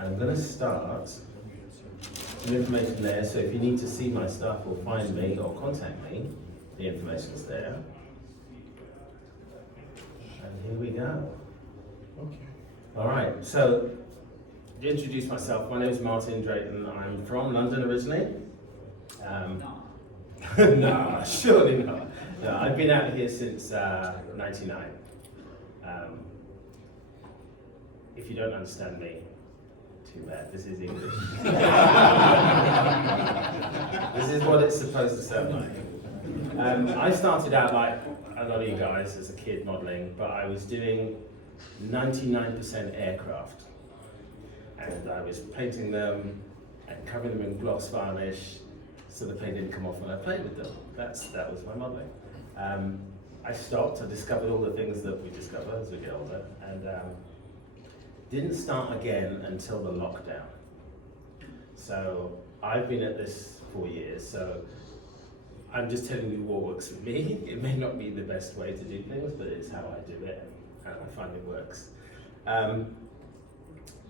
I'm going to start some information there, so if you need to see my stuff or find me or contact me, the information's there. And here we go. Okay. All right, so to introduce myself, my name is Martin Drayton. I'm from London originally. No, surely not. No, I've been out here since 99. If you don't understand me, too bad. This is English. This is what it's supposed to sound like. I started out like a lot of you guys as a kid modelling, but I was doing 99% aircraft. And I was painting them and covering them in gloss varnish so the paint didn't come off when I played with them. That was my modelling. I stopped, I discovered all the things that we discover as we get older, and didn't start again until the lockdown. So I've been at this 4 years, so I'm just telling you what works for me. It may not be the best way to do things, but it's how I do it, and I find it works.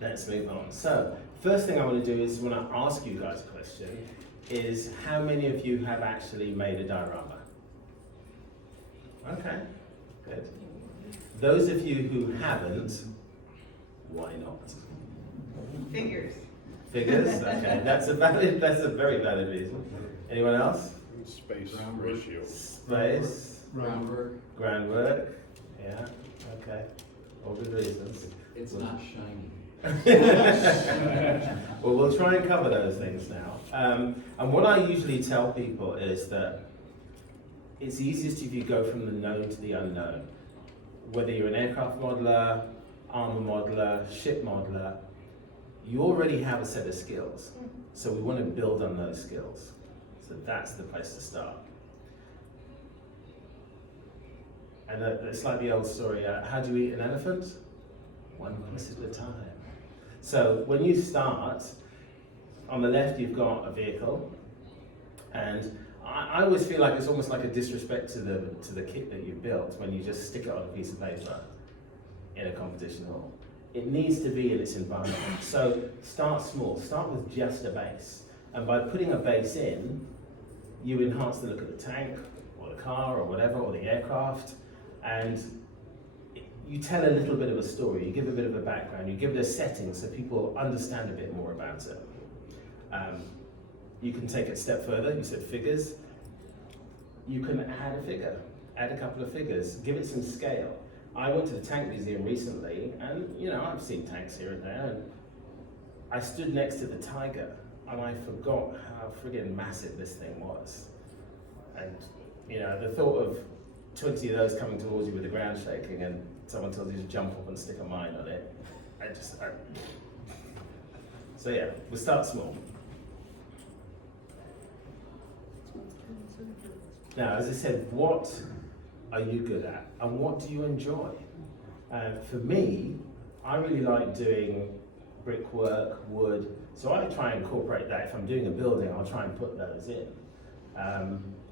Let's move on. So, first thing I want to do is when I ask you guys a question, is how many of you have actually made a diorama? Okay, good. Those of you who haven't, why not? Figures. Figures? Okay, that's a very valid reason. Anyone else? Space ratio. Space. Groundwork. Yeah, okay. All good reasons. It's not shiny. Well, we'll try and cover those things now. And what I usually tell people is that it's easiest if you go from the known to the unknown. Whether you're an aircraft modeler, armor modeler, ship modeler, you already have a set of skills. So we want to build on those skills. So that's the place to start. And it's like the old story, how do you eat an elephant? One piece at a time. So when you start, on the left you've got a vehicle, and I always feel like it's almost like a disrespect to the kit that you've built when you just stick it on a piece of paper in a competition hall. It needs to be in its environment. So start small, start with just a base. And by putting a base in, you enhance the look of the tank, or the car, or whatever, or the aircraft, and you tell a little bit of a story, you give a bit of a background, you give it a setting so people understand a bit more about it. You can take it a step further, you said figures. You can add a figure, add a couple of figures, give it some scale. I went to the tank museum recently, and I've seen tanks here and there, and I stood next to the Tiger, and I forgot how friggin' massive this thing was. And the thought of 20 of those coming towards you with the ground shaking and someone tells you to jump up and stick a mine on it, So yeah, we'll start small. Now, as I said, what are you good at and what do you enjoy? For me, I really like doing brickwork, wood, so I try and incorporate that. If I'm doing a building, I'll try and put those in.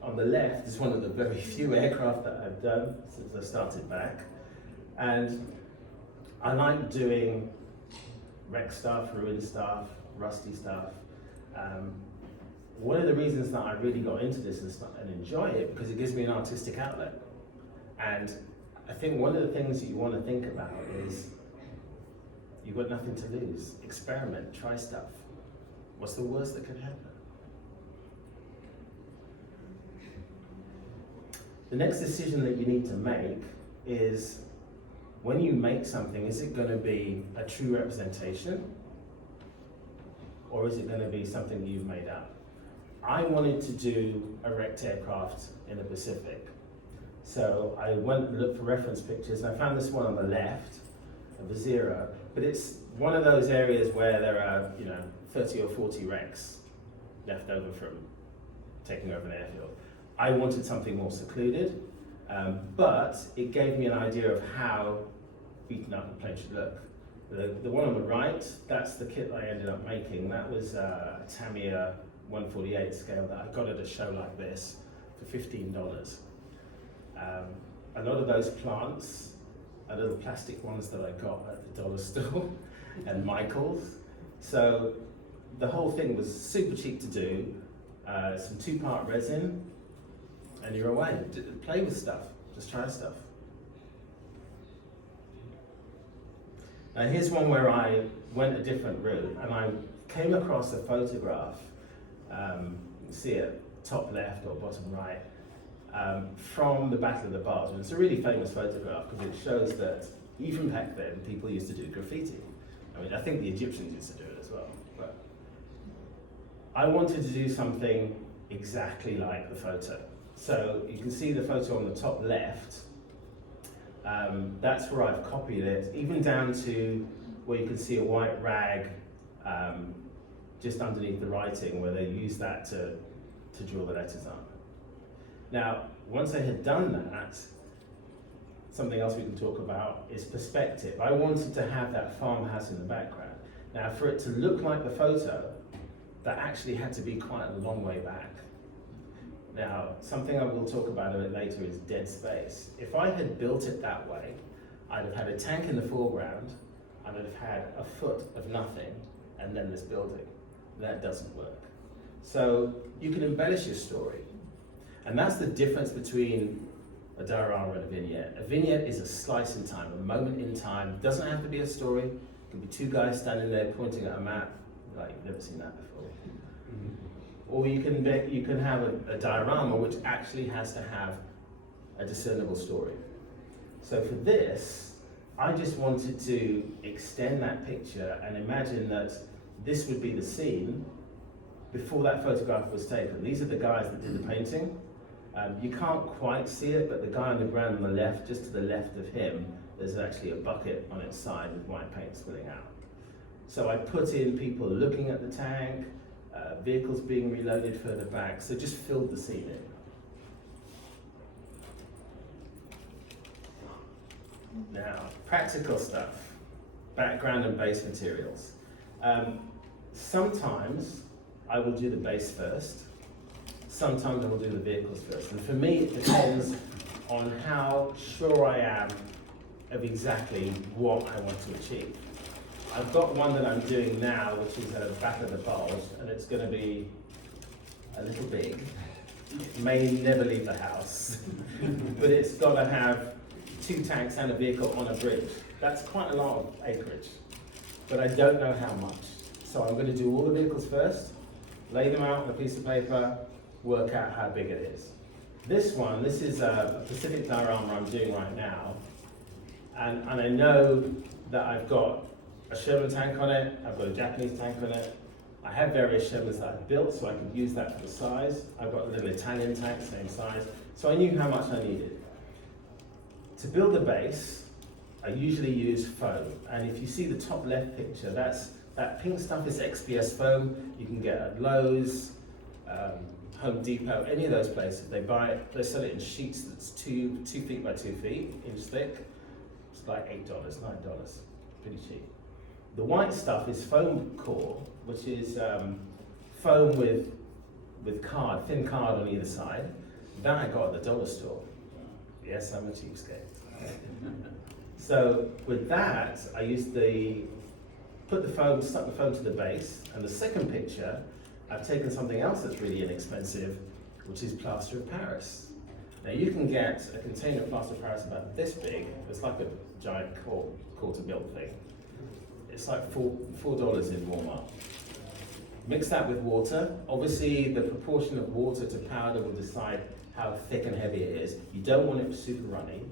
On the left is one of the very few aircraft that I've done since I started back. And I like doing wreck stuff, ruined stuff, rusty stuff. One of the reasons that I really got into this and enjoy it, because it gives me an artistic outlet. And I think one of the things that you want to think about is you've got nothing to lose. Experiment, try stuff. What's the worst that could happen? The next decision that you need to make is, when you make something, is it going to be a true representation? Or is it going to be something you've made up? I wanted to do a wrecked aircraft in the Pacific. So I went and looked for reference pictures, and I found this one on the left, of a Zero, but it's one of those areas where there are 30 or 40 wrecks left over from taking over an airfield. I wanted something more secluded, but it gave me an idea of how beaten up the plane should look. The one on the right, that's the kit that I ended up making. That was a Tamiya 148 scale that I got at a show like this for $15. A lot of those plants are little plastic ones that I got at the dollar store and Michael's. So the whole thing was super cheap to do, some 2-part resin, and you're away. Play with stuff, just try stuff. Now here's one where I went a different route, and I came across a photograph, you see it top left or bottom right, from the Battle of the Bulge. And it's a really famous photograph because it shows that even back then people used to do graffiti. I mean, I think the Egyptians used to do it as well. But I wanted to do something exactly like the photo. So you can see the photo on the top left. That's where I've copied it, even down to where you can see a white rag just underneath the writing, where they use that to draw the letters on. Now, once I had done that, something else we can talk about is perspective. I wanted to have that farmhouse in the background. Now, for it to look like the photo, that actually had to be quite a long way back. Now, something I will talk about a bit later is dead space. If I had built it that way, I'd have had a tank in the foreground, and I'd have had a foot of nothing, and then this building. That doesn't work. So you can embellish your story. And that's the difference between a diorama and a vignette. A vignette is a slice in time, a moment in time. It doesn't have to be a story. It can be 2 guys standing there pointing at a map, like you've never seen that before. Or you can have a diorama which actually has to have a discernible story. So for this, I just wanted to extend that picture and imagine that this would be the scene before that photograph was taken. These are the guys that did the painting. You can't quite see it, but the guy on the ground on the left, just to the left of him, there's actually a bucket on its side with white paint spilling out. So I put in people looking at the tank, vehicles being reloaded further back, so just filled the scene in. Now, practical stuff, background and base materials. Sometimes I will do the base first, sometimes I will do the vehicles first. And for me, it depends on how sure I am of exactly what I want to achieve. I've got one that I'm doing now, which is at the back of the bulge, and it's going to be a little big. It may never leave the house, but it's got to have 2 tanks and a vehicle on a bridge. That's quite a lot of acreage, but I don't know how much. So I'm going to do all the vehicles first, lay them out on a piece of paper, work out how big it is. This is a Pacific diorama I'm doing right now, and I know that I've got a Sherman tank on it, I've got a Japanese tank on it. I have various Shermans that I've built, so I could use that for the size. I've got a little Italian tank, same size. So I knew how much I needed. To build the base, I usually use foam. And if you see the top left picture, that pink stuff is XPS foam. You can get at Lowe's, Home Depot, any of those places. They sell it in sheets that's 2 feet by 2 feet, inch thick. It's like $8, $9, pretty cheap. The white stuff is foam core, which is foam with thin card on either side. That I got at the dollar store. Yes, I'm a cheapskate. So with that, I used stuck the foam to the base, and the second picture, I've taken something else that's really inexpensive, which is plaster of Paris. Now you can get a container of plaster of Paris about this big. It's like a giant quarter built thing. It's like $4 in Walmart. Mix that with water. Obviously, the proportion of water to powder will decide how thick and heavy it is. You don't want it super runny.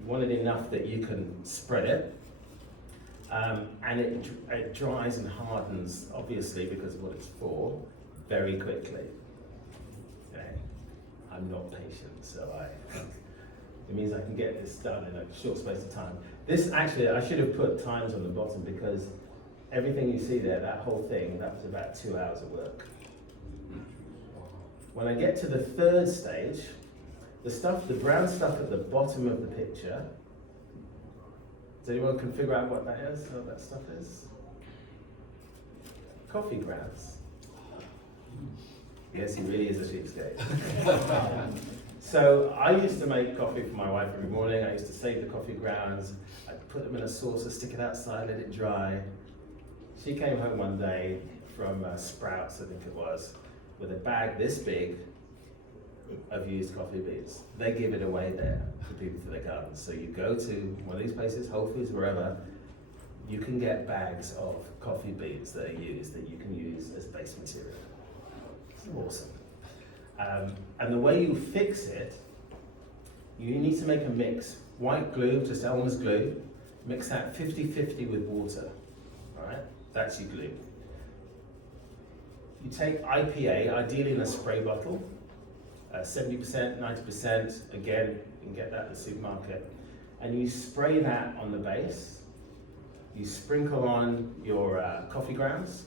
You want it enough that you can spread it. And it dries and hardens, obviously, because of what it's for, very quickly. Okay. I'm not patient, so it means I can get this done in a short space of time. This actually, I should have put times on the bottom, because everything you see there, that whole thing, that was about 2 hours of work. When I get to the third stage, the brown stuff at the bottom of the picture, does anyone can figure out what that is, what that stuff is? Coffee grounds. Yes, he really is a cheapskate. So I used to make coffee for my wife every morning. I used to save the coffee grounds. I'd put them in a saucer, stick it outside, let it dry. She came home one day from Sprouts, I think it was, with a bag this big of used coffee beans. They give it away there for people for their gardens. So you go to one of these places, Whole Foods, wherever, you can get bags of coffee beans that are used that you can use as base material. It's awesome. And the way you fix it, you need to make a mix. White glue, just Elmer's glue, mix that 50-50 with water, all right? That's your glue. You take IPA, ideally in a spray bottle, 70%, 90%, again, you can get that at the supermarket, and you spray that on the base. You sprinkle on your coffee grounds,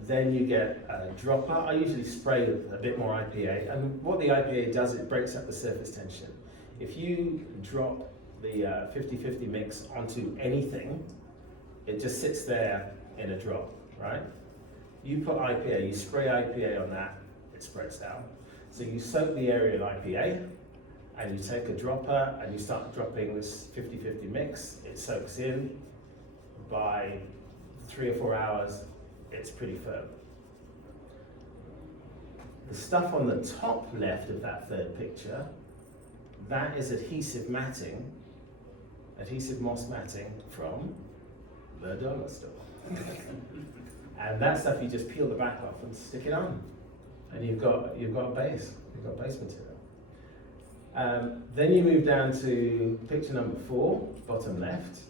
then you get a dropper. I usually spray a bit more IPA, and what the IPA does, it breaks up the surface tension. If you drop the 50-50 mix onto anything, it just sits there in a drop, right? You put IPA, you spray IPA on that, it spreads down. So you soak the area in IPA, and you take a dropper and you start dropping this 50-50 mix, it soaks in. By 3 or 4 hours, it's pretty firm. The stuff on the top left of that third picture, that is adhesive matting, adhesive moss matting from the dollar store. And that stuff you just peel the back off and stick it on, and you've got a base. You've got base material. Then you move down to picture number 4, bottom left.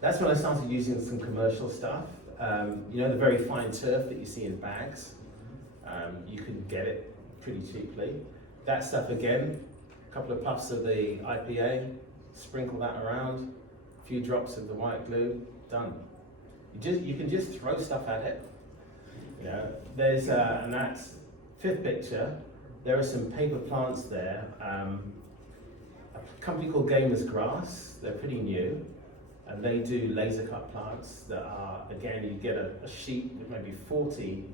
That's when I started using some commercial stuff. You know, the very fine turf that you see in bags. You can get it pretty cheaply. That stuff again, a couple of puffs of the IPA, sprinkle that around, a few drops of the white glue, done. You can just throw stuff at it. You know, there's and that's 5th picture. There are some paper plants there. A company called Gamers Grass. They're pretty new, and they do laser cut plants that are, again, you get a sheet with maybe 40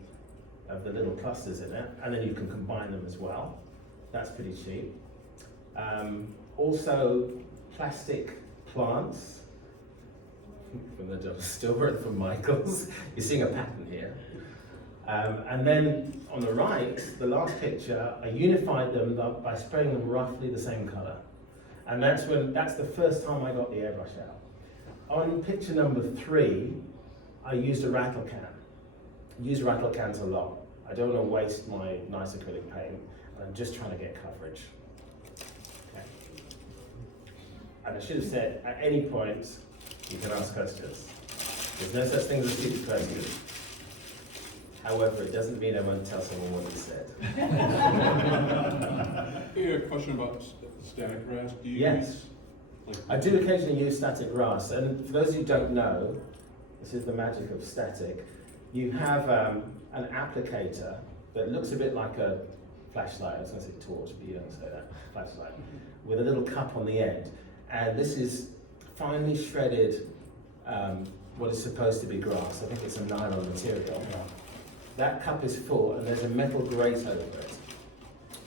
of the little clusters in it, and then you can combine them as well. That's pretty cheap. Also, plastic plants from the store from Michael's. You're seeing a pattern here. And then on the right, the last picture, I unified them by spraying them roughly the same color. And that's the first time I got the airbrush out. On picture number 3, I used a rattle can. I use rattle cans a lot. I don't want to waste my nice acrylic paint, and I'm just trying to get coverage. Okay. And I should have said, at any point, you can ask questions. There's no such thing as a stupid question. However, it doesn't mean I won't tell someone what you said. A question about static grass. Do you Yes. use, I do occasionally use static grass, and for those who don't know, this is the magic of static. You have an applicator that looks a bit like a flashlight. I was going to say torch, but you don't say that. Flashlight, with a little cup on the end, and this is finely shredded. What is supposed to be grass. I think it's a nylon material. That cup is full, and there's a metal grate over it.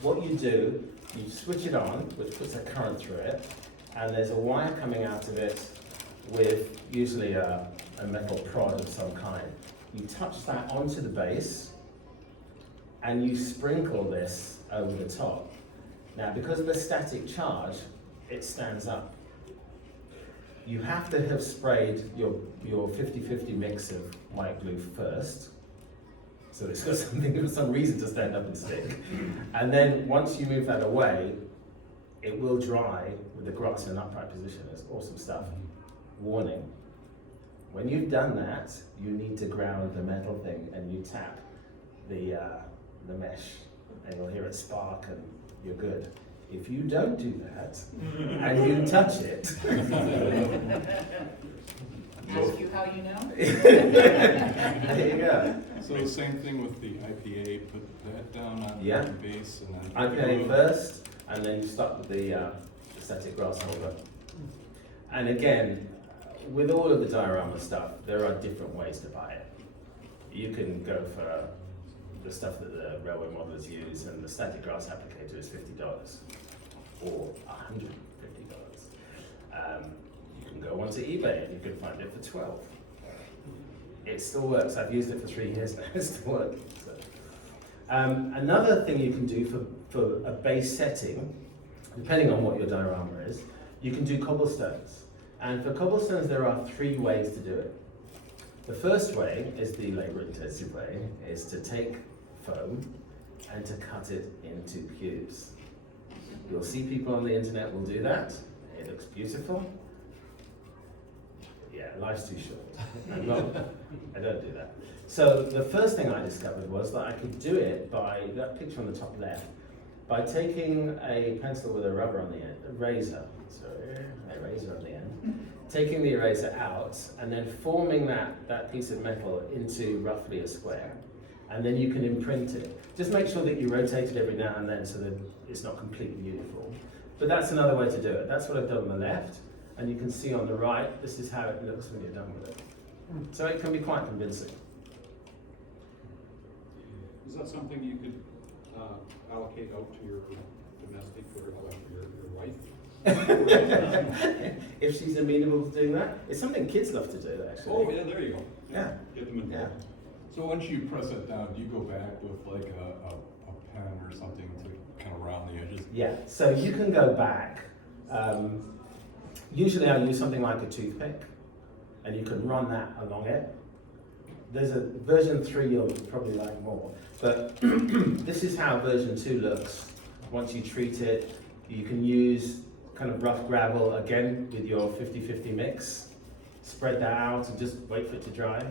What you do, you switch it on, which puts a current through it, and there's a wire coming out of it with usually a metal prod of some kind. You touch that onto the base, and you sprinkle this over the top. Now, because of the static charge, it stands up. You have to have sprayed your 50-50 mix of white glue first, so it's got some reason to stand up and stick. And then once you move that away, it will dry with the grass in an upright position. It's awesome stuff. Warning, when you've done that, you need to ground the metal thing, and you tap the mesh, and you'll hear it spark, and you're good. If you don't do that, and you touch it, Ask you how you know? there you go. So same thing with the IPA, put that down on Yeah. the base and then IPA first, and then you start with the static grass holder. And again, with all of the diorama stuff, there are different ways to buy it. You can go for the stuff that the railway modelers use, and the static grass applicator is $50 or $150. You can go onto eBay and you can find it for $12. it still works. I've used it for 3 years now, it still works. So. Another thing you can do for a base setting, depending on what your diorama is, you can do cobblestones. And for cobblestones, there are 3 ways to do it. The first way is the labor-intensive way, is to take foam and to cut it into cubes. You'll see people on the internet will do that. It looks beautiful. Yeah, life's too short. I don't do that. So the first thing I discovered was that I could do it by, that picture on the top left, by taking a pencil with a rubber on the end, a razor on the end, taking the eraser out and then forming that piece of metal into roughly a square. And then you can imprint it. Just make sure that you rotate it every now and then so that it's not completely uniform. But that's another way to do it. That's what I've done on the left. And you can see on the right, this is how it looks when you're done with it. So it can be quite convincing. Is that something you could allocate out to your domestic or your wife? If she's amenable to doing that. It's something kids love to do, actually. Oh, yeah, there you go. Yeah. Get them involved. Yeah. So once you press it down, do you go back with like a pen or something to kind of round the edges? Yeah, so you can go back. Usually I use something like a toothpick, and you can run that along it. There's a version 3 you'll probably like more, but this is how version 2 looks. Once you treat it, you can use kind of rough gravel again with your 50-50 mix. Spread that out and just wait for it to dry.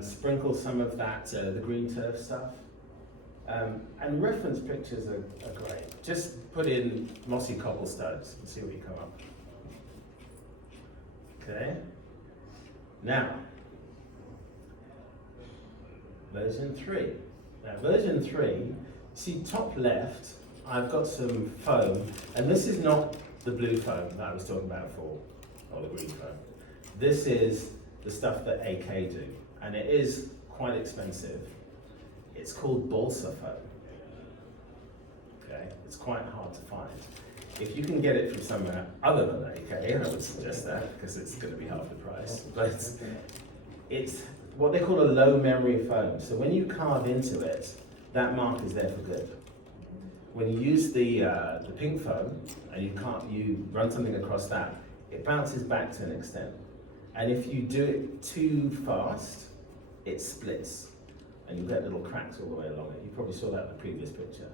Sprinkle some of that, the green turf stuff. And reference pictures are great. Just put in mossy cobblestones and see what you come up. Okay. Now, version 3. Now, version 3, see top left, I've got some foam, and this is not the blue foam that I was talking about before, or the green foam. This is the stuff that AK do, and it is quite expensive. It's called balsa foam. Okay, it's quite hard to find. If you can get it from somewhere other than AK, I would suggest that, because it's going to be half the price. But it's what they call a low memory foam. So when you carve into it, that mark is there for good. When you use the pink foam and you run something across that, it bounces back to an extent. And if you do it too fast, it splits, and you get little cracks all the way along it. You probably saw that in the previous picture.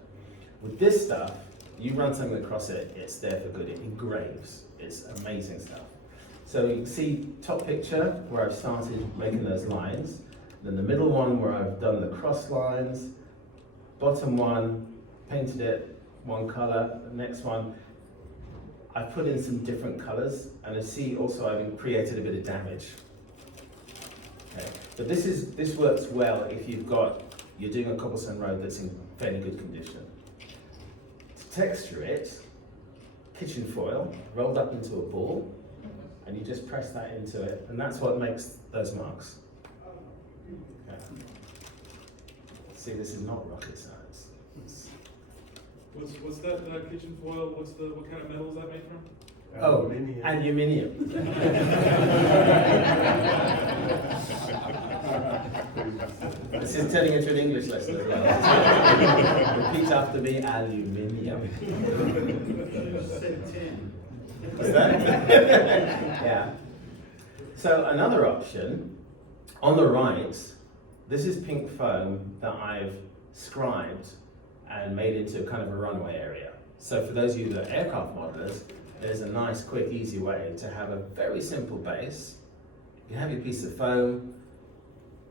With this stuff, you run something across it, it's there for good. It engraves. It's amazing stuff. So you can see top picture where I've started making those lines, then the middle one where I've done the cross lines, bottom one, painted it one color, the next one, I've put in some different colors, and I see also I've created a bit of damage. Okay. But this works well if you're doing a cobblestone road that's in fairly good condition. To texture it, kitchen foil rolled up into a ball, and you just press that into it, and that's what makes those marks. Okay. See, this is not rocket science. What's that kitchen foil? What kind of metal is that made from? Oh, aluminium. This is turning into an English lesson as well. Repeat after me, aluminium. What's that? Yeah. So another option, on the right, this is pink foam that I've scribed and made into kind of a runway area. So for those of you that are aircraft modelers, there's a nice, quick, easy way to have a very simple base. You have your piece of foam,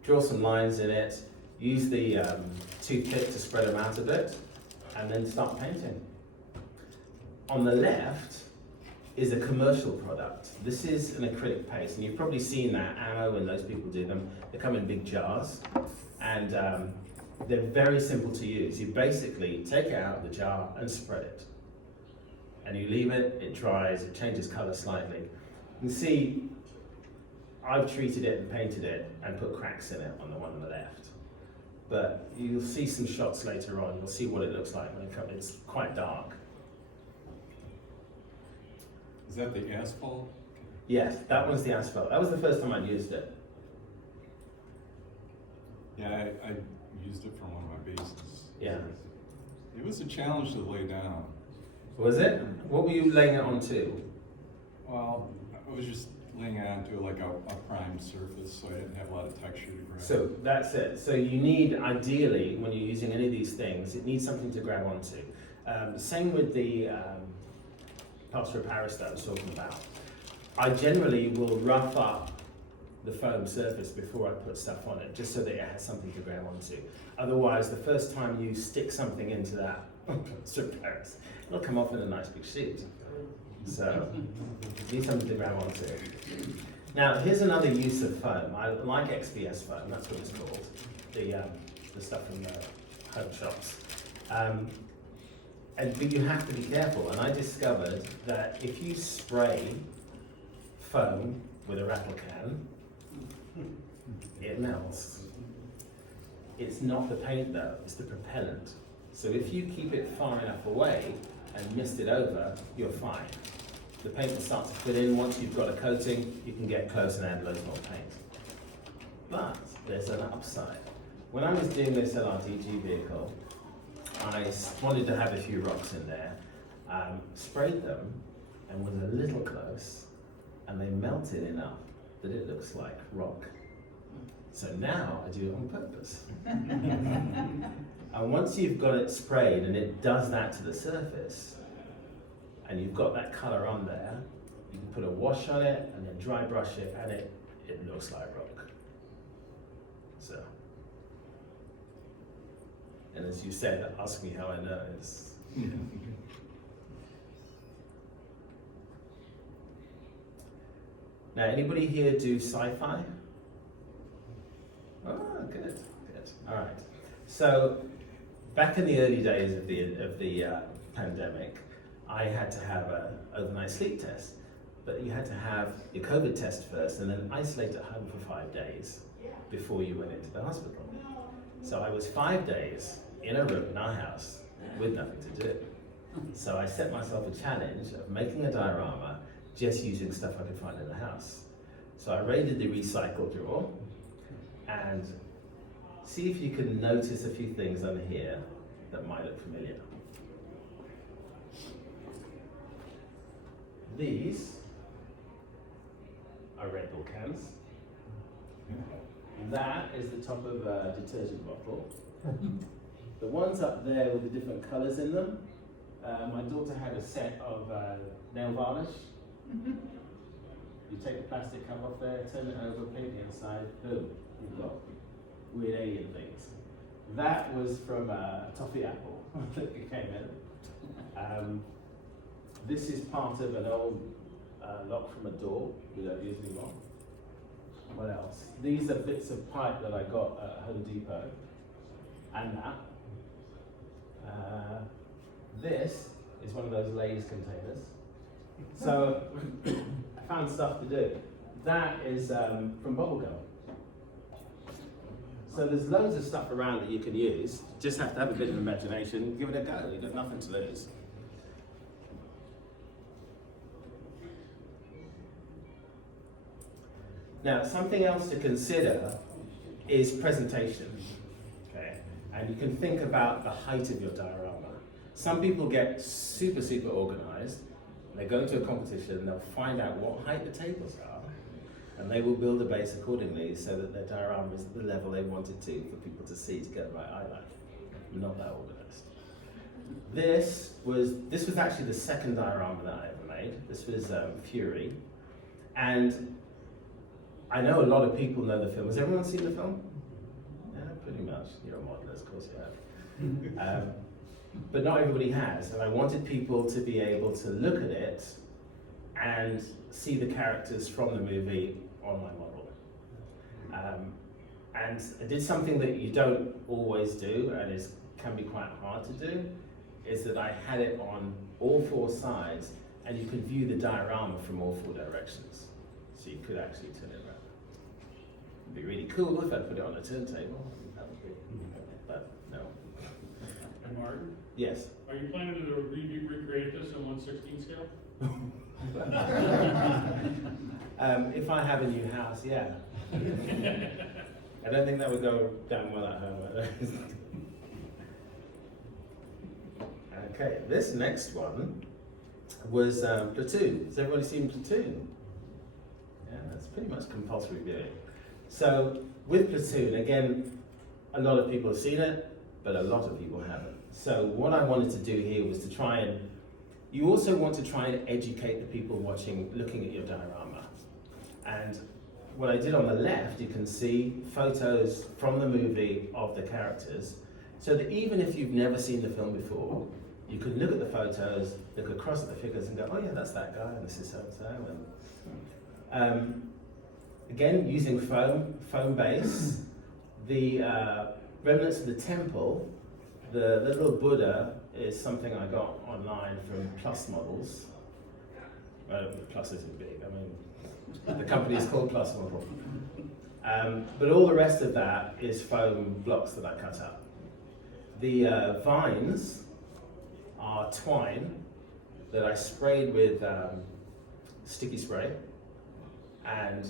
draw some lines in it, use the toothpick to spread them out a bit, and then start painting. On the left is a commercial product. This is an acrylic paste, and you've probably seen that ammo when those people do them. They come in big jars, and they're very simple to use. You basically take it out of the jar and spread it. And you leave it, it dries, it changes colour slightly. You can see I've treated it and painted it and put cracks in it on the one on the left. But you'll see some shots later on, you'll see what it looks like when it comes, it's quite dark. Is that the asphalt? Yes, that was the asphalt. That was the first time I'd used it. Yeah, I used it for one of my bases. Yeah. It was a challenge to lay down. Was it? What were you laying it onto? Well, I was just laying it onto like a primed surface, so I didn't have a lot of texture to grab. So that's it. So you need, ideally, when you're using any of these things, it needs something to grab onto. Same with the plaster of Paris that I was talking about. I generally will rough up the foam surface before I put stuff on it, just so that it has something to grab onto. Otherwise, the first time you stick something into that plaster of Paris, it'll come off in a nice big sheet. So, you need something to grab onto. Now, here's another use of foam. I like XPS foam, that's what it's called. The stuff from the home shops. But you have to be careful, and I discovered that if you spray foam with a rattle can, it melts. It's not the paint though, it's the propellant. So if you keep it far enough away and mist it over, you're fine. The paint will start to fill in. Once you've got a coating, you can get close and add loads more paint. But there's an upside. When I was doing this LRDG vehicle, I wanted to have a few rocks in there, sprayed them, and was a little close, and they melted enough that it looks like rock. So now I do it on purpose. And once you've got it sprayed and it does that to the surface, and you've got that color on there, you can put a wash on it and then dry brush it, and it looks like rock. So, and as you said, ask me how I know. It's, Now, anybody here do sci-fi? Oh, good. All right. So, back in the early days of the pandemic, I had to have an overnight sleep test, but you had to have your COVID test first and then isolate at home for 5 days before you went into the hospital. So I was 5 days in a room in our house with nothing to do. So I set myself a challenge of making a diorama just using stuff I could find in the house. So I raided the recycle drawer and see if you can notice a few things on here that might look familiar. These are Red Bull cans. That is the top of a detergent bottle. The ones up there with the different colours in them, my daughter had a set of nail varnish. You take the plastic cup off there, turn it over, paint the inside, boom, you've got weird alien things. That was from Toffee Apple that it came in. This is part of an old lock from a door we don't use anymore. What else? These are bits of pipe that I got at Home Depot, and that. This is one of those Lay's containers. So I found stuff to do. That is from bubblegum. So there's loads of stuff around that you can use. Just have to have a bit of imagination, give it a go. You've got nothing to lose. Now, something else to consider is presentation, okay? And you can think about the height of your diorama. Some people get super, super organized. They go to a competition, they'll find out what height the tables are, and they will build a base accordingly so that their diorama is at the level they want it to for people to see, to get the right eye line. I'm not that organized. This was actually the second diorama that I ever made. This was Fury. And I know a lot of people know the film. Has everyone seen the film? Yeah, pretty much. You're a modeler, of course you have. But not everybody has, and I wanted people to be able to look at it and see the characters from the movie on my model. And I did something that you don't always do, and can be quite hard to do, is that I had it on all 4 sides, and you could view the diorama from all 4 directions. So you could actually turn it around. It'd be really cool if I put it on a turntable. That would be, but no. And Martin, Yes. are you planning to recreate this in 1/16 scale? If I have a new house, yeah. I don't think that would go down well at home. Okay, this next one was Platoon. Has everybody seen Platoon? Yeah, that's pretty much compulsory viewing. So with Platoon, again, a lot of people have seen it, but a lot of people haven't. So what I wanted to do here was to try and, you also want to try and educate the people looking at your diorama. And what I did on the left, you can see photos from the movie of the characters, so that even if you've never seen the film before, you can look at the photos, look across at the figures and go, oh yeah, that's that guy, and this is so-and-so. And again, using foam base, the remnants of the temple, the little Buddha is something I got online from Plus Models. Plus isn't big, I mean, the company is called Plus Model. But all the rest of that is foam blocks that I cut up. The vines are twine that I sprayed with sticky spray, and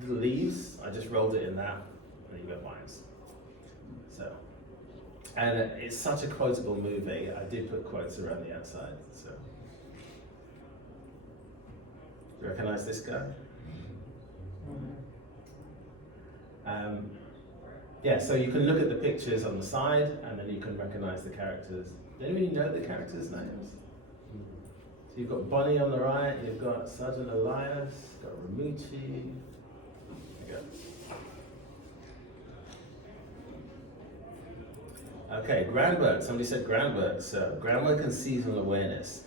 little leaves, I just rolled it in that, and you get vines. So, and it's such a quotable movie, I did put quotes around the outside, so. Do you recognize this guy? Yeah, so you can look at the pictures on the side, and then you can recognize the characters. Does anybody know the characters' names? So you've got Bonnie on the right, you've got Sergeant Elias, you've got Ramucci. There you go. Okay, groundwork. Somebody said groundwork. So groundwork and seasonal awareness.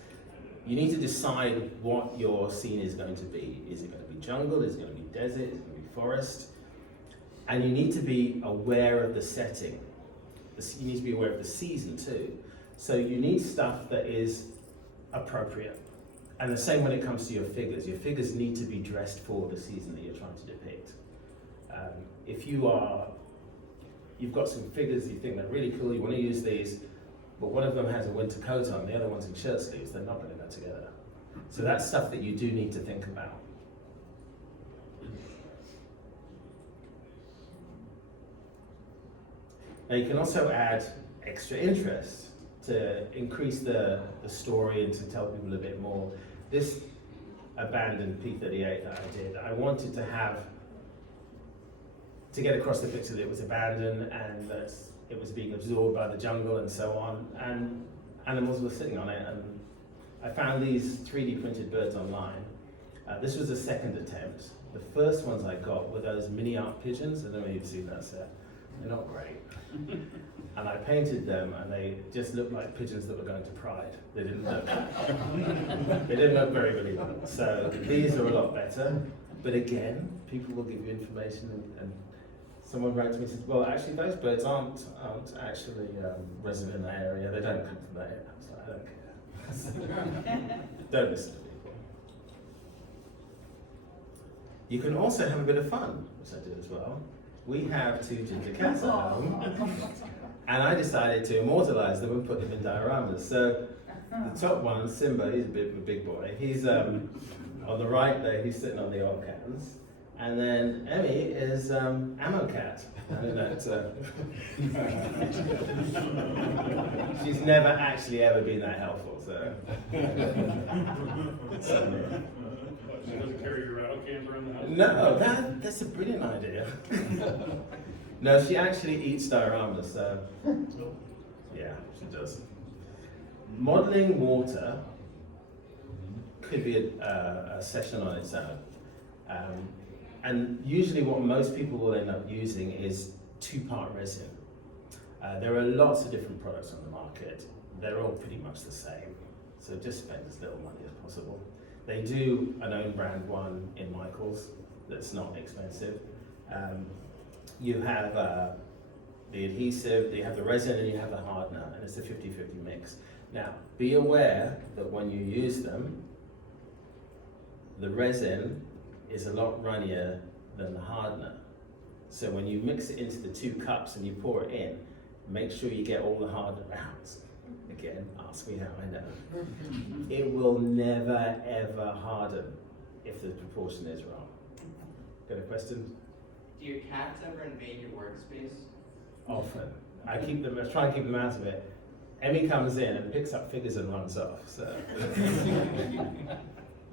You need to decide what your scene is going to be. Is it going to be jungle? Is it going to be desert? Is it going to be forest? And you need to be aware of the setting. You need to be aware of the season too. So you need stuff that is appropriate. And the same when it comes to your figures. Your figures need to be dressed for the season that you're trying to depict. If you've got some figures you think they're really cool, you want to use these, but one of them has a winter coat on, the other one's in shirt sleeves, they're not going to go together. So that's stuff that you do need to think about. Now you can also add extra interest to increase the story and to tell people a bit more. This abandoned P-38 that I did, I wanted to get across the picture that it was abandoned and that it was being absorbed by the jungle and so on, and animals were sitting on it, and I found these 3D printed birds online. This was the second attempt. The first ones I got were those mini art pigeons. I don't know if you've seen that set. They're not great. And I painted them, and they just looked like pigeons that were going to Pride. They didn't look, they didn't look very believable. So these are a lot better. But again, people will give you information, and someone wrote to me and said, well, actually those birds aren't actually resident in that area. They don't come from that area. I was like, I don't care. Don't listen to people. You can also have a bit of fun, which I did as well. We have 2 ginger cats at home, and I decided to immortalize them and put them in dioramas. So the top one, Simba, he's a bit of a big boy. He's on the right there, he's sitting on the oil cans. And then Emmy is Ammo Cat. I don't know, she's never actually ever been that helpful, so. She doesn't carry your rattle cans around the house? No, that's a brilliant idea. No, she actually eats dioramas, so yeah, she does. Modeling water could be a session on its own. And usually what most people will end up using is 2-part resin. There are lots of different products on the market. They're all pretty much the same. So just spend as little money as possible. They do an own brand one in Michael's that's not expensive. You have the adhesive, you have the resin, and you have the hardener, and it's a 50-50 mix. Now, be aware that when you use them, the resin is a lot runnier than the hardener. So when you mix it into the 2 cups and you pour it in, make sure you get all the hardener out. Again, ask me how I know. It will never ever harden if the proportion is wrong. Got a question? Do your cats ever invade your workspace? Often. I try and keep them out of it. Emmy comes in and picks up figures and runs off, so.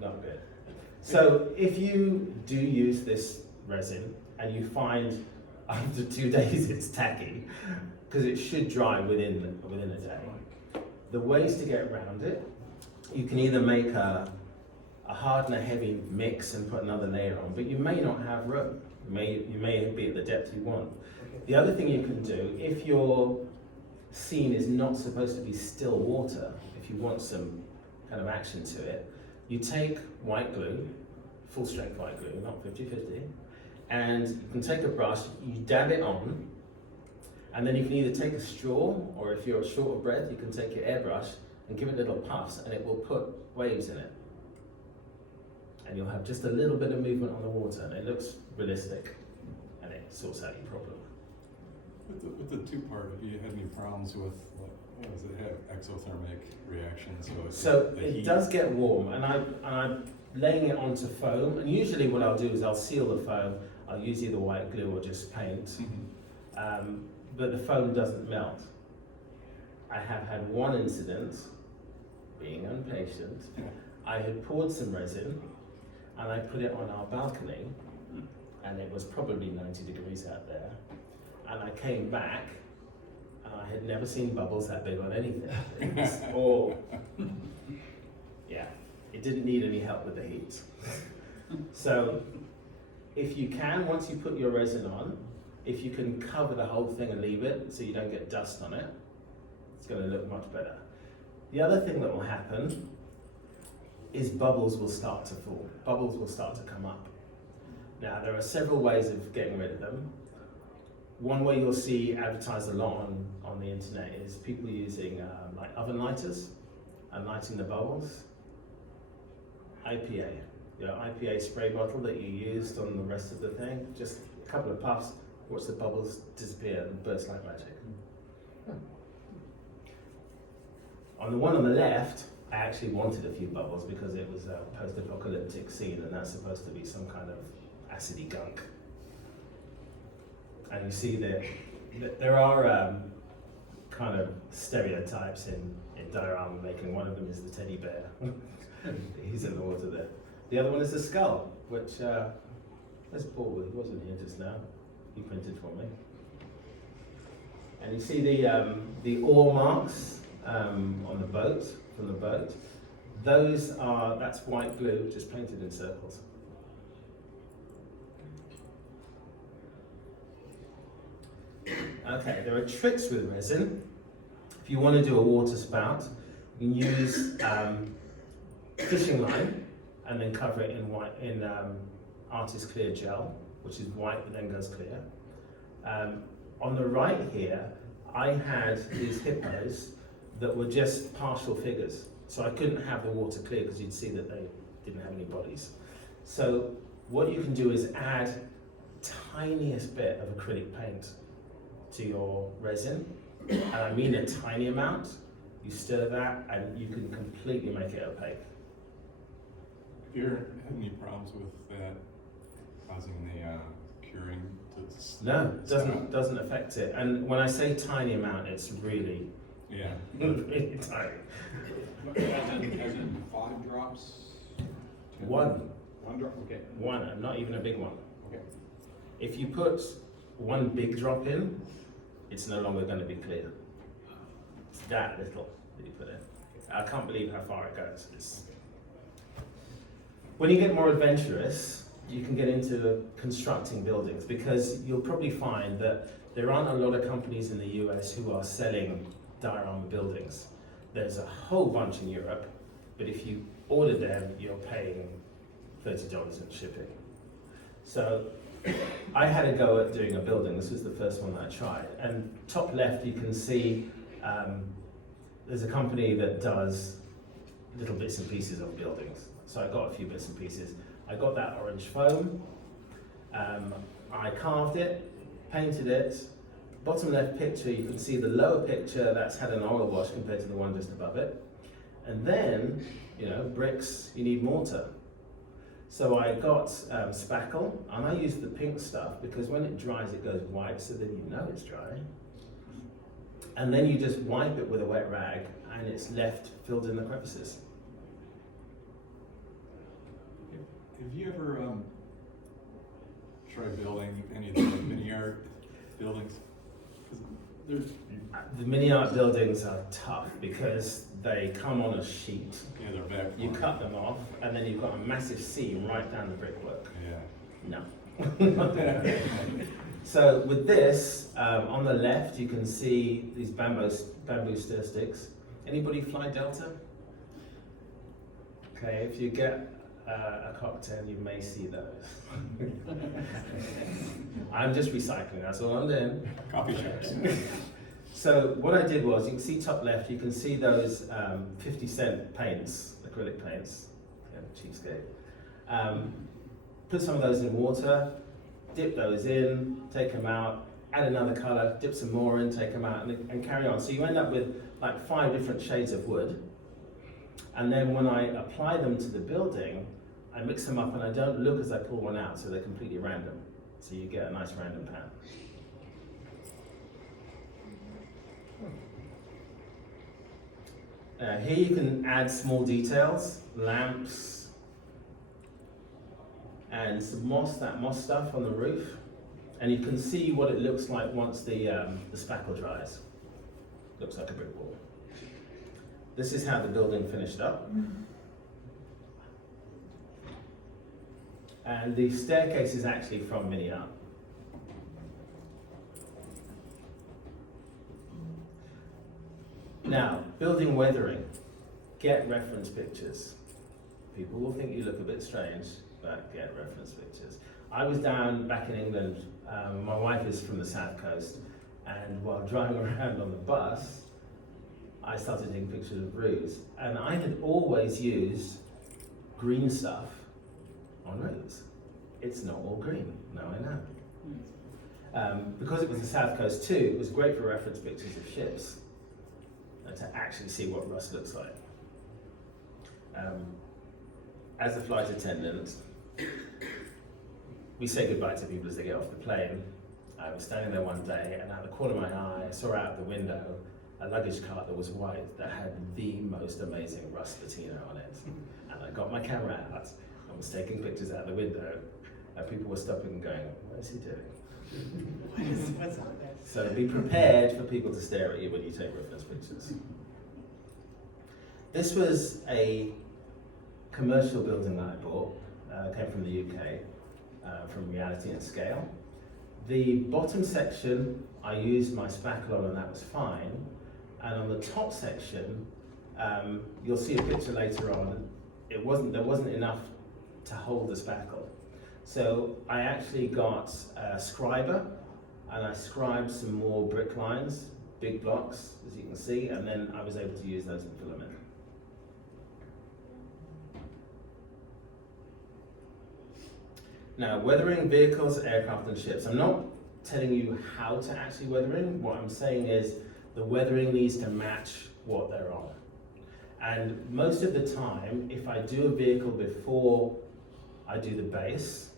Not good. So if you do use this resin and you find after 2 days it's tacky, because it should dry within a day, the ways to get around it, you can either make a hard and a heavy mix and put another layer on, but you may not have room. You may be at the depth you want. The other thing you can do, if your scene is not supposed to be still water, if you want some kind of action to it, you take white glue, full strength white glue, not 50-50, and you can take a brush, you dab it on, and then you can either take a straw, or if you're short of breath, you can take your airbrush and give it little puffs, and it will put waves in it. And you'll have just a little bit of movement on the water, and it looks realistic, and it sorts out your problem. With the two-part, have you had any problems with, what does it have, exothermic reactions? So the it heat? does get warm, and I'm laying it onto foam, and usually what I'll do is I'll seal the foam. I'll use either white glue or just paint, but the foam doesn't melt. I have had one incident, being impatient, I had poured some resin, and I put it on our balcony, and it was probably 90 degrees out there, and I came back, and I had never seen bubbles that big on anything. It was all, yeah, it didn't need any help with the heat. So, if you can, once you put your resin on, if you can cover the whole thing and leave it so you don't get dust on it, it's going to look much better. The other thing that will happen is bubbles will start to fall. Bubbles will start to come up. Now, there are several ways of getting rid of them. One way you'll see advertised a lot on the internet is people using like oven lighters and lighting the bubbles. IPA, IPA spray bottle that you used on the rest of the thing, just a couple of puffs, watch the bubbles disappear and burst like magic. On the one on the left, I actually wanted a few bubbles because it was a post-apocalyptic scene, and that's supposed to be some kind of acidy gunk. And you see that there are kind of stereotypes in diorama making. One of them is the teddy bear. He's in the water there. The other one is the skull, which, there's Paul, he wasn't here just now. He printed for me. And you see the oar marks on the boat, from the boat. That's white glue, just painted in circles. Okay, there are tricks with resin. If you want to do a water spout, you can use fishing line and then cover it in artist clear gel, which is white but then goes clear. On the right here, I had these hippos that were just partial figures. So I couldn't have the water clear because you'd see that they didn't have any bodies. So what you can do is add tiniest bit of acrylic paint to your resin, and I mean a tiny amount. You stir that and you can completely make it opaque. Have you ever had any problems with that causing the curing to No, it doesn't affect it. And when I say tiny amount, it's really, really tiny. As in 5 drops? 10? One. 1 drop, okay. One, and not even a big one. Okay. If you put one big drop in, it's no longer going to be clear. It's that little that you put in. I can't believe how far it goes. When you get more adventurous, you can get into constructing buildings, because you'll probably find that there aren't a lot of companies in the US who are selling diorama buildings. There's a whole bunch in Europe, but if you order them, you're paying $30 in shipping. So I had a go at doing a building. This was the first one that I tried. And top left, you can see there's a company that does little bits and pieces of buildings. So I got a few bits and pieces. I got that orange foam. I carved it, painted it. Bottom left picture, you can see the lower picture that's had an oil wash compared to the one just above it. And then, bricks, you need mortar. So I got spackle, and I used the pink stuff because when it dries it goes white, so then you know it's dry. And then you just wipe it with a wet rag and it's left filled in the crevices. Have you ever tried building any of the mini art buildings? 'Cause there's, The mini art buildings are tough because they come on a sheet. yeah, they're back. You cut them off and then you've got a massive seam right down the brickwork. Yeah. No. So with this, on the left you can see these bamboo stir sticks. Anybody fly Delta? Okay, if you get a cocktail you may see those. I'm just recycling, that's all I'm doing. Coffee shops. So what I did was, you can see top left, you can see those 50-cent paints, acrylic paints, yeah, cheapskate. Put some of those in water, dip those in, take them out, add another colour, dip some more in, take them out, and carry on. So you end up with like 5 different shades of wood. And then when I apply them to the building, I mix them up and I don't look as I pull one out, so they're completely random. So you get a nice random pan. Here you can add small details, lamps, and some moss, that moss stuff on the roof. And you can see what it looks like once the spackle dries. Looks like a brick wall. This is how the building finished up. And the staircase is actually from mini art. Now, building weathering. Get reference pictures. People will think you look a bit strange, but get reference pictures. I was down back in England, my wife is from the south coast, and while driving around on the bus, I started taking pictures of roofs, and I had always used green stuff on roofs. It's not all green, now I know. Because it was the south coast too, it was great for reference pictures of ships, to actually see what rust looks like. As a flight attendant, we say goodbye to people as they get off the plane. I was standing there one day, and out of the corner of my eye, I saw out the window a luggage cart that was white that had the most amazing rust patina on it. And I got my camera out and was taking pictures out the window, and people were stopping and going, "What is he doing?" What's on there? So be prepared for people to stare at you when you take reference pictures. This was a commercial building that I bought, came from the UK, from Reality and Scale. The bottom section, I used my spackle on and that was fine. And on the top section, you'll see a picture later on, there wasn't enough to hold the spackle. So I actually got a scriber, and I scribed some more brick lines, big blocks, as you can see, and then I was able to use those in filament. Now, weathering vehicles, aircraft and ships. I'm not telling you how to actually weathering. What I'm saying is the weathering needs to match what they're on. And most of the time, if I do a vehicle before I do the base,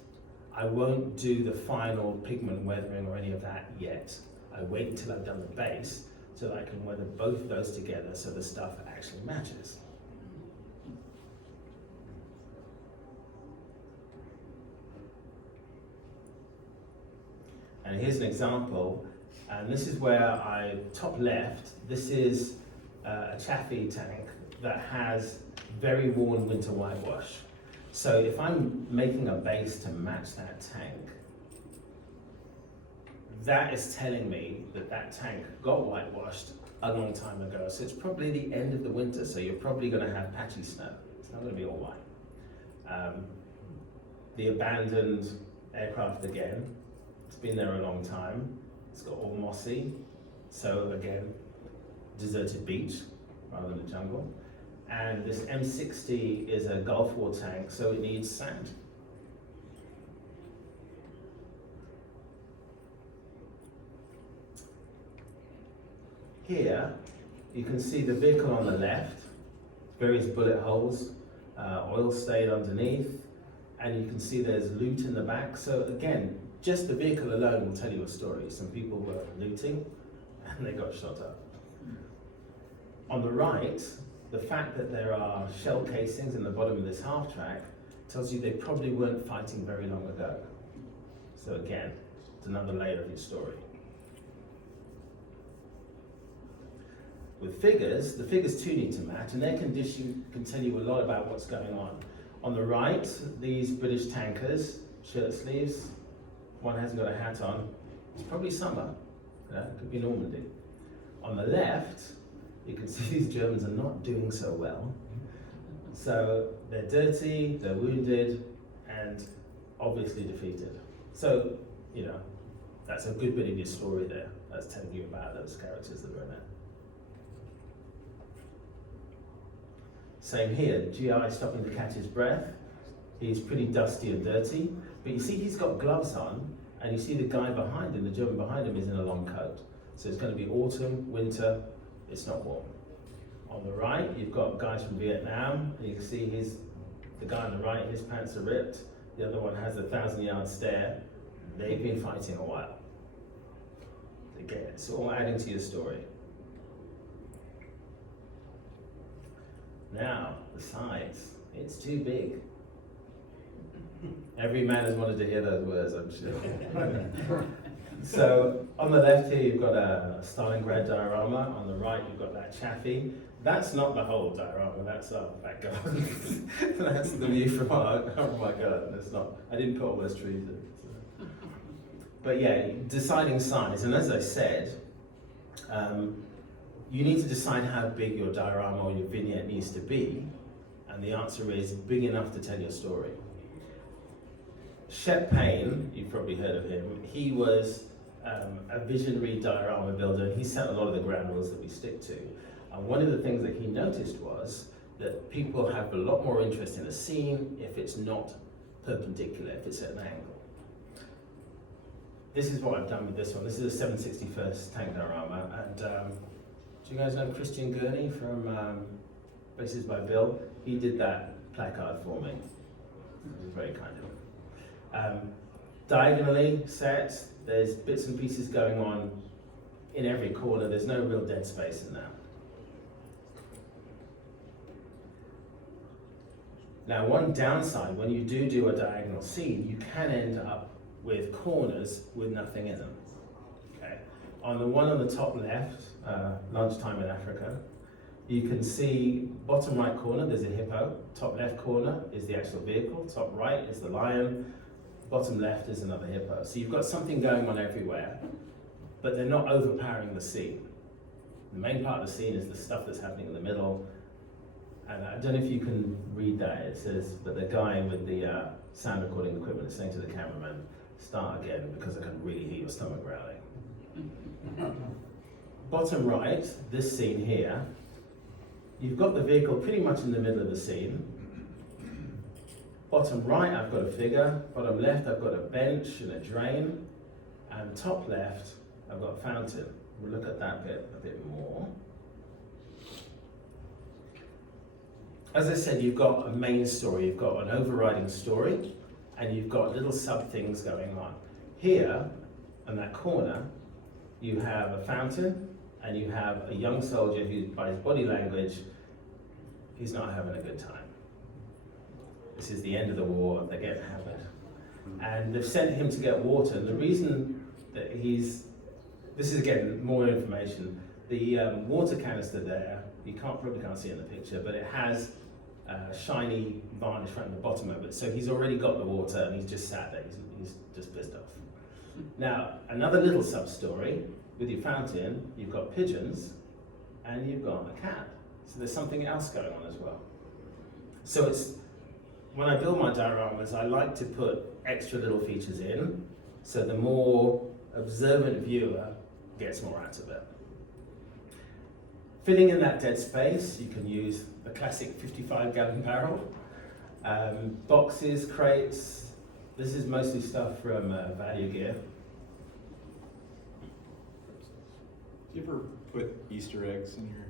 I won't do the final pigment weathering or any of that yet. I wait until I've done the base so that I can weather both of those together so the stuff actually matches. And here's an example, and this is where top left, this is a Chaffee tank that has very worn winter whitewash. So if I'm making a base to match that tank, that is telling me that that tank got whitewashed a long time ago. So it's probably the end of the winter, so you're probably going to have patchy snow. It's not going to be all white. The abandoned aircraft again, it's been there a long time. It's got all mossy. So again, deserted beach rather than a jungle. And this M60 is a Gulf War tank, so it needs sand. Here, you can see the vehicle on the left, various bullet holes, oil stain underneath, and you can see there's loot in the back. So again, just the vehicle alone will tell you a story. Some people were looting and they got shot up. On the right, the fact that there are shell casings in the bottom of this half track tells you they probably weren't fighting very long ago. So again, it's another layer of your story. With figures, the figures too need to match, and their condition can tell you a lot about what's going on. On the right, these British tankers, shirt sleeves, one hasn't got a hat on, it's probably summer, it could be Normandy. On the left, you can see these Germans are not doing so well. So they're dirty, they're wounded, and obviously defeated. So, you know, that's a good bit of your story there. That's telling you about those characters that are in there. Same here, GI stopping to catch his breath. He's pretty dusty and dirty, but you see he's got gloves on, and you see the guy behind him, the German behind him, is in a long coat. So it's going to be autumn, winter, it's not warm. On the right, you've got guys from Vietnam. You can see the guy on the right, his pants are ripped. The other one has a 1,000-yard stare. They've been fighting a while. Again, it's all adding to your story. Now, the size. It's too big. Every man has wanted to hear those words, I'm sure. So, on the left here, you've got a Stalingrad diorama. On the right, you've got that Chaffee. That's not the whole diorama, that's our back garden. That's the view from our garden. That's not, I didn't put all those trees in. So. But yeah, deciding size, and as I said, you need to decide how big your diorama or your vignette needs to be, and the answer is big enough to tell your story. Shep Payne, you've probably heard of him, he was a visionary diorama builder, and he set a lot of the ground rules that we stick to. And one of the things that he noticed was that people have a lot more interest in a scene if it's not perpendicular, if it's at an angle. This is what I've done with this one. This is a 761st tank diorama, and do you guys know Christian Gurney from Bases by Bill? He did that placard for me. It was very kind of him. Diagonally set, there's bits and pieces going on in every corner. There's no real dead space in that. Now, one downside, when you do a diagonal scene, you can end up with corners with nothing in them. Okay. On the one on the top left, Lunchtime in Africa, you can see bottom right corner, there's a hippo. Top left corner is the actual vehicle. Top right is the lion. Bottom left is another hippo. So you've got something going on everywhere, but they're not overpowering the scene. The main part of the scene is the stuff that's happening in the middle. And I don't know if you can read that. It says, but the guy with the sound recording equipment is saying to the cameraman, start again because I can really hear your stomach growling. Bottom right, this scene here, you've got the vehicle pretty much in the middle of the scene. Bottom right, I've got a figure. Bottom left, I've got a bench and a drain. And top left, I've got a fountain. We'll look at that bit a bit more. As I said, you've got a main story, you've got an overriding story, and you've got little sub things going on. Here, in that corner, you have a fountain, and you have a young soldier who, by his body language, he's not having a good time. This is the end of the war, they're getting hammered. And they've sent him to get water, and the reason that this is again, more information, the water canister there, you probably can't see it in the picture, but it has shiny varnish around the bottom of it. So he's already got the water and he's just sat there, he's just pissed off. Now, another little sub-story, with your fountain, you've got pigeons and you've got a cat. So there's something else going on as well. So when I build my dioramas, I like to put extra little features in, so the more observant viewer gets more out of it. Filling in that dead space, you can use a classic 55-gallon barrel, boxes, crates. This is mostly stuff from Value Gear. Do you ever put Easter eggs in your?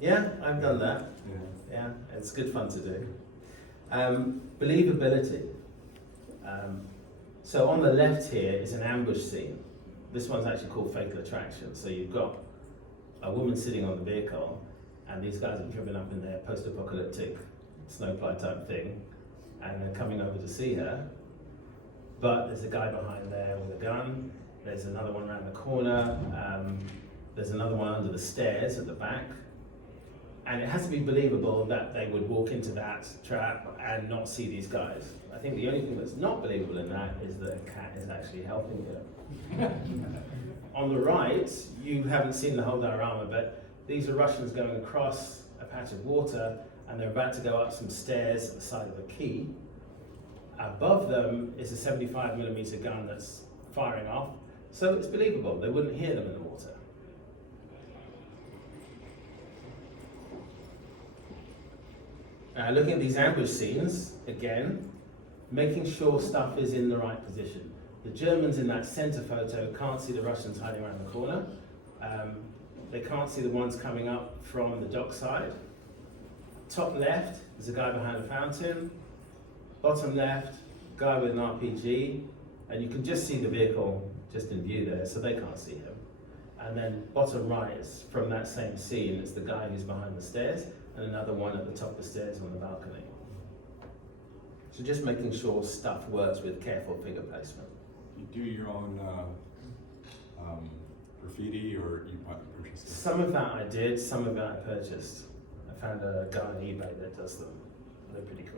Yeah, I've done that. Yeah, it's good fun to do. Believability. So on the left here is an ambush scene. This one's actually called Fatal Attraction. So you've got a woman sitting on the vehicle, and these guys have driven up in their post-apocalyptic snowplow type thing, and they're coming over to see her. But there's a guy behind there with a gun. There's another one around the corner. There's another one under the stairs at the back. And it has to be believable that they would walk into that trap and not see these guys. I think the only thing that's not believable in that is that a cat is actually helping you. On the right, you haven't seen the whole diorama, but these are Russians going across a patch of water, and they're about to go up some stairs at the side of a quay. Above them is a 75mm gun that's firing off, so it's believable. They wouldn't hear them in the water. Looking at these ambush scenes, again, making sure stuff is in the right position. The Germans in that center photo can't see the Russians hiding around the corner. They can't see the ones coming up from the dockside. Top left is a guy behind a fountain. Bottom left, guy with an RPG. And you can just see the vehicle just in view there, so they can't see him. And then bottom right is from that same scene, it's the guy who's behind the stairs, and another one at the top of the stairs on the balcony. So just making sure stuff works with careful figure placement. You do your own graffiti, or you purchase it? Some of that I did, some of it I purchased. I found a guy on eBay that does them. They're pretty cool.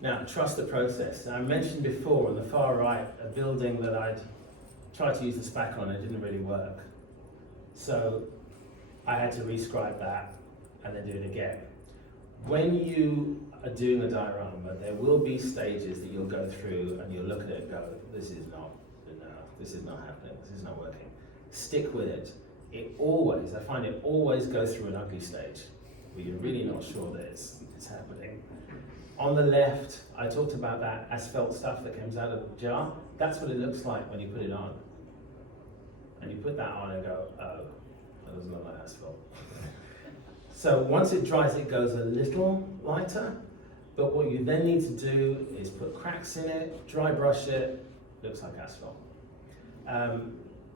Now, trust the process. I mentioned before on the far right, a building that I'd tried to use the spack on, it didn't really work. So I had to rescribe that and then do it again. When you are doing a diorama, there will be stages that you'll go through and you'll look at it and go, this is not happening, this is not working. Stick with it. I find it always goes through an ugly stage where you're really not sure that it's happening. On the left, I talked about that asphalt stuff that comes out of the jar. That's what it looks like when you put it on. And you put that on and go, oh, that doesn't look like asphalt. So once it dries, it goes a little lighter, but what you then need to do is put cracks in it, dry brush it, looks like asphalt.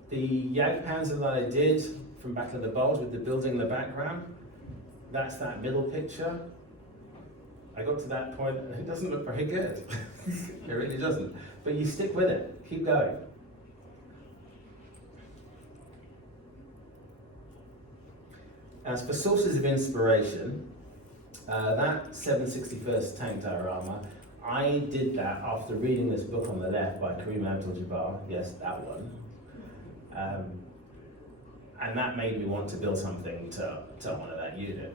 The Jagdpanzer that I did from Battle of the Bulge with the building in the background, that's that middle picture. I got to that point and it doesn't look very good. It really doesn't. But you stick with it, keep going. As for sources of inspiration, that 761st tank diorama, I did that after reading this book on the left by Kareem Abdul-Jabbar, yes, that one. And that made me want to build something to honor that unit.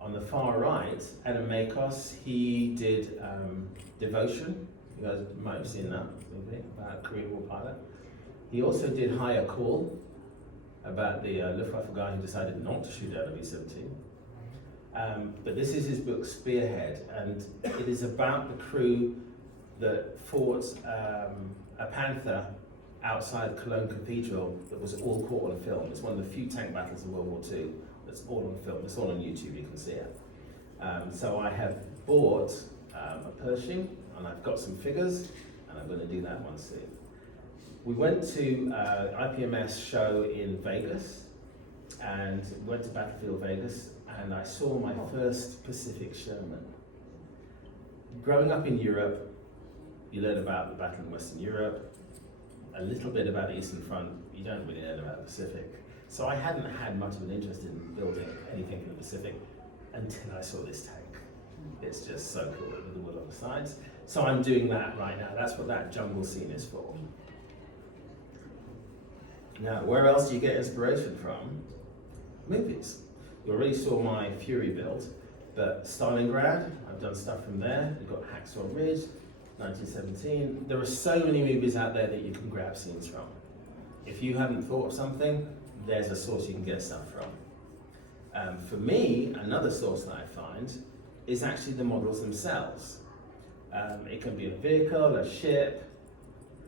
On the far right, Adam Makos, he did Devotion. You guys might have seen that movie about a Korean War pilot. He also did Higher Call, about the Luftwaffe guy who decided not to shoot down a B-17. But this is his book Spearhead, and it is about the crew that fought a Panther outside Cologne Cathedral that was all caught on film. It's one of the few tank battles of World War II that's all on film. It's all on YouTube, you can see it. So I have bought a Pershing, and I've got some figures, and I'm going to do that one soon. We went to IPMS show in Vegas, and went to Battlefield Vegas, and I saw my first Pacific Sherman. Growing up in Europe, you learn about the battle in Western Europe, a little bit about the Eastern Front, you don't really learn about the Pacific. So I hadn't had much of an interest in building anything in the Pacific until I saw this tank. It's just so cool with the wood on the sides. So I'm doing that right now. That's what that jungle scene is for. Now, where else do you get inspiration from? Movies. You already saw my Fury build, but Stalingrad, I've done stuff from there. You've got Hacksaw Ridge, 1917. There are so many movies out there that you can grab scenes from. If you haven't thought of something, there's a source you can get stuff from. For me, another source that I find is actually the models themselves. It can be a vehicle, a ship,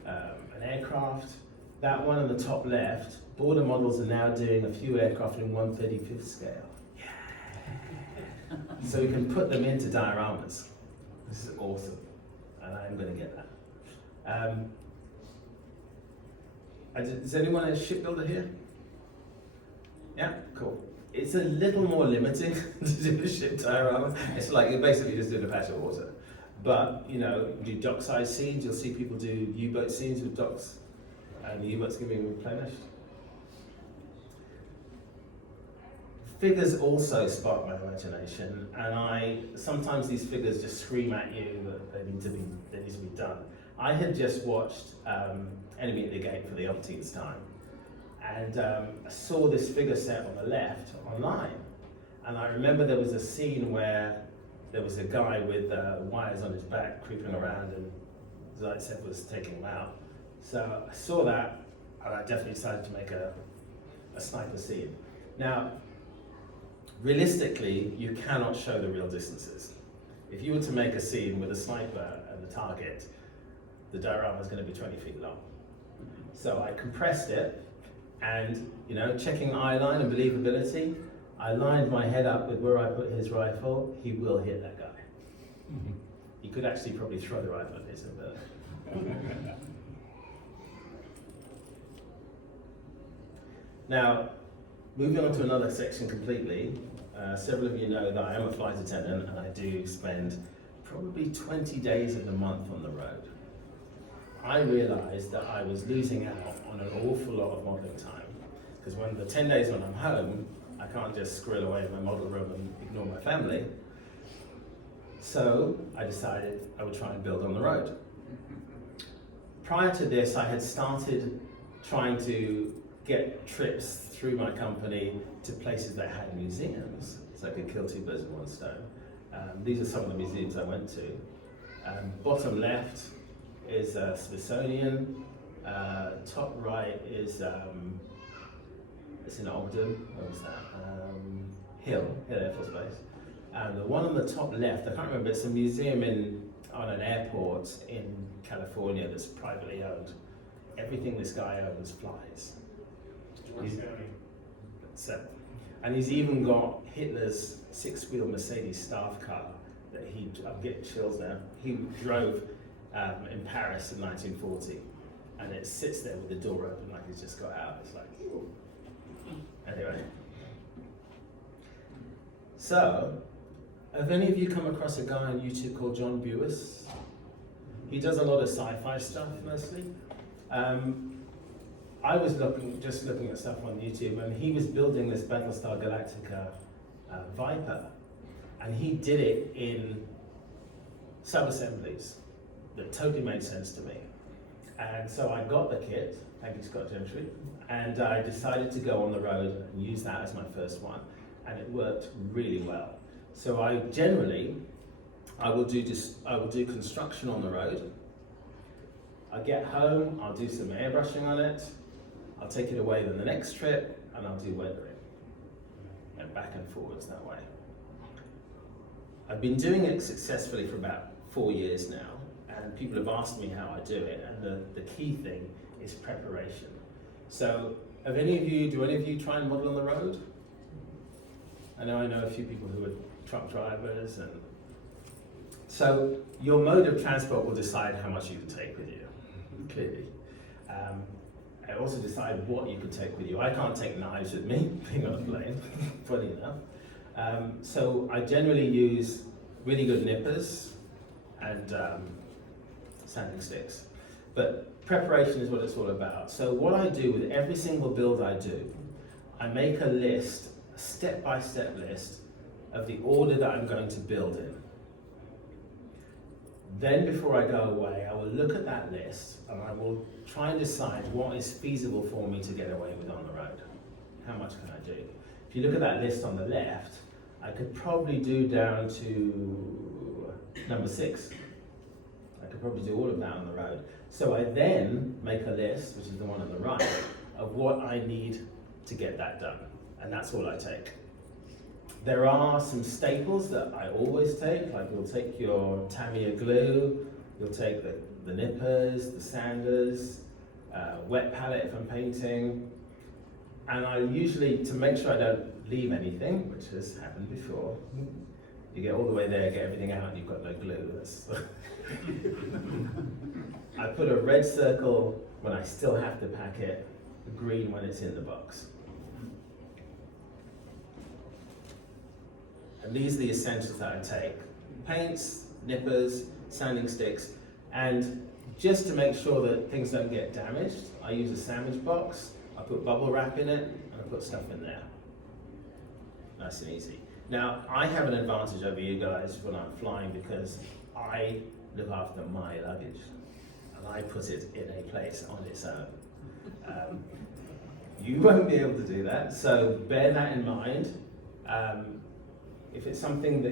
an aircraft. That one on the top left, Border Models are now doing a few aircraft in 1/35th scale. Yeah. So we can put them into dioramas. This is awesome. and I am going to get that. Is anyone a shipbuilder here? Yeah, cool. It's a little more limiting to do a ship diorama. It's like you're basically just doing a patch of water. But, you know, do dockside scenes, you'll see people do U-boat scenes with docks, and the U-boats can be replenished. Figures also spark my imagination, and sometimes these figures just scream at you that they need to be done. I had just watched Enemy at the Gate for the umpteenth time, and I saw this figure set on the left online, and I remember there was a scene where there was a guy with wires on his back creeping around, and Zaitsev was taking him out. So I saw that, and I definitely decided to make a sniper scene. Now, realistically, you cannot show the real distances. If you were to make a scene with a sniper and the target, the diorama is going to be 20 feet long. So I compressed it, and, you know, checking eye line and believability, I lined my head up with where I put his rifle. He will hit that guy. He could actually probably throw the rifle at him, but. Now, moving on to another section completely, several of you know that I am a flight attendant, and I do spend probably 20 days of the month on the road. I realized that I was losing out on an awful lot of modeling time, because when the 10 days when I'm home, I can't just squirrel away in my model room and ignore my family. So I decided I would try and build on the road. Prior to this, I had started trying to get trips through my company to places that had museums, so I could kill two birds with one stone. These are some of the museums I went to. Bottom left is Smithsonian. Top right is it's in Ogden. Where was that? Hill Air Force Base. And the one on the top left, I can't remember. It's a museum on an airport in California that's privately owned. Everything this guy owns flies. And he's even got Hitler's six-wheel Mercedes staff car that I'm getting chills now. He drove in Paris in 1940, and it sits there with the door open like he's just got out. It's like, ooh. Anyway. So, have any of you come across a guy on YouTube called John Buis? He does a lot of sci-fi stuff mostly. I was just looking at stuff on YouTube, and he was building this Battlestar Galactica Viper, and he did it in sub-assemblies that totally made sense to me. And so I got the kit, thank you Scott Gentry, and I decided to go on the road and use that as my first one, and it worked really well. So I will do construction on the road. I get home, I'll do some airbrushing on it, I'll take it away then the next trip, and I'll do weathering, and back and forwards that way. I've been doing it successfully for about 4 years now, and people have asked me how I do it, and the key thing is preparation. So, do any of you try and model on the road? I know a few people who are truck drivers, and so your mode of transport will decide how much you can take with you, clearly. I also decide what you can take with you. I can't take knives with me, being on a plane, funny enough. So I generally use really good nippers and sanding sticks. But preparation is what it's all about. So what I do with every single build I do, I make a list, a step-by-step list of the order that I'm going to build in. Then before I go away, I will look at that list and I will try and decide what is feasible for me to get away with on the road. How much can I do? If you look at that list on the left, I could probably do down to number 6. I could probably do all of that on the road. So I then make a list, which is the one on the right, of what I need to get that done. And that's all I take. There are some staples that I always take, like you'll take your Tamiya glue, you'll take the nippers, the sanders, wet palette if I'm painting, and I usually, to make sure I don't leave anything, which has happened before, You get all the way there, get everything out, and you've got no glue. I put a red circle when I still have to pack it, green when it's in the box. And these are the essentials that I take. Paints, nippers, sanding sticks, and just to make sure that things don't get damaged, I use a sandwich box, I put bubble wrap in it, and I put stuff in there. Nice and easy. Now, I have an advantage over you guys when I'm flying because I look after my luggage, and I put it in a place on its own. You won't be able to do that, so bear that in mind. If it's something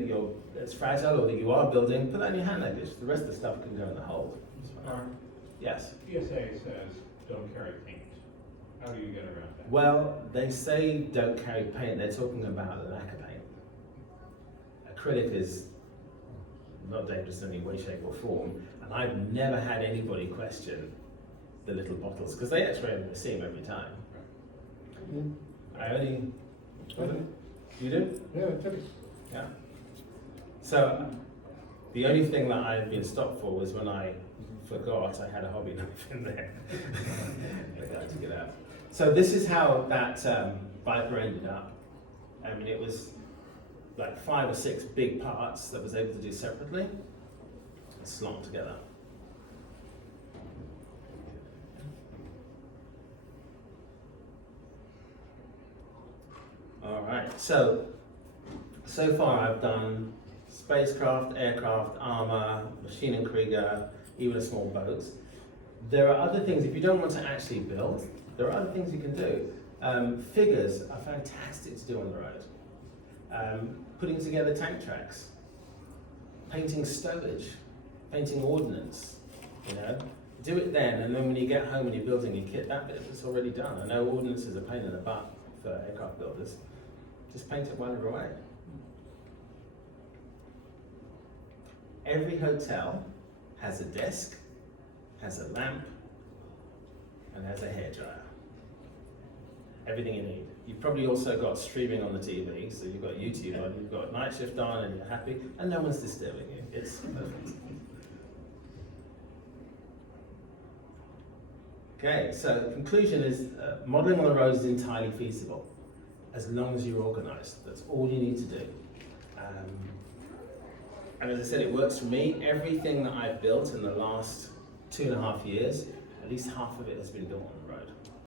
that's fragile or that you are building, put that in your hand luggage. The rest of the stuff can go in the hold. Yes? PSA says don't carry paint. How do you get around that? Well, they say don't carry paint. They're talking about lacquer paint. Acrylic is not dangerous in any way, shape or form. And I've never had anybody question the little bottles because they x-ray them and see them every time. I only... You do? Yeah, typically. Yeah. So the only thing that I've been stopped for was when I forgot I had a hobby knife in there. I had to get out. So this is how that Viper ended up. I mean, it was like 5 or 6 big parts that I was able to do separately and slot together. All right, so far I've done spacecraft, aircraft, armor, machine and Krieger, even a small boat. There are other things, if you don't want to actually build, there are other things you can do. Figures are fantastic to do on the road. Putting together tank tracks, painting stowage, painting ordnance, you know. Do it then, and then when you get home and you're building your kit, that bit is already done. I know ordnance is a pain in the butt for aircraft builders. Just paint it while you're away. Every hotel has a desk, has a lamp, and has a hairdryer. Everything you need. You've probably also got streaming on the TV, so you've got YouTube on, you've got night shift on, and you're happy, and no one's disturbing you. It's perfect. Okay, so the conclusion is modelling on the road is entirely feasible, as long as you're organised. That's all you need to do. And as I said, it works for me. Everything that I've built in the last 2.5 years, at least half of it has been built on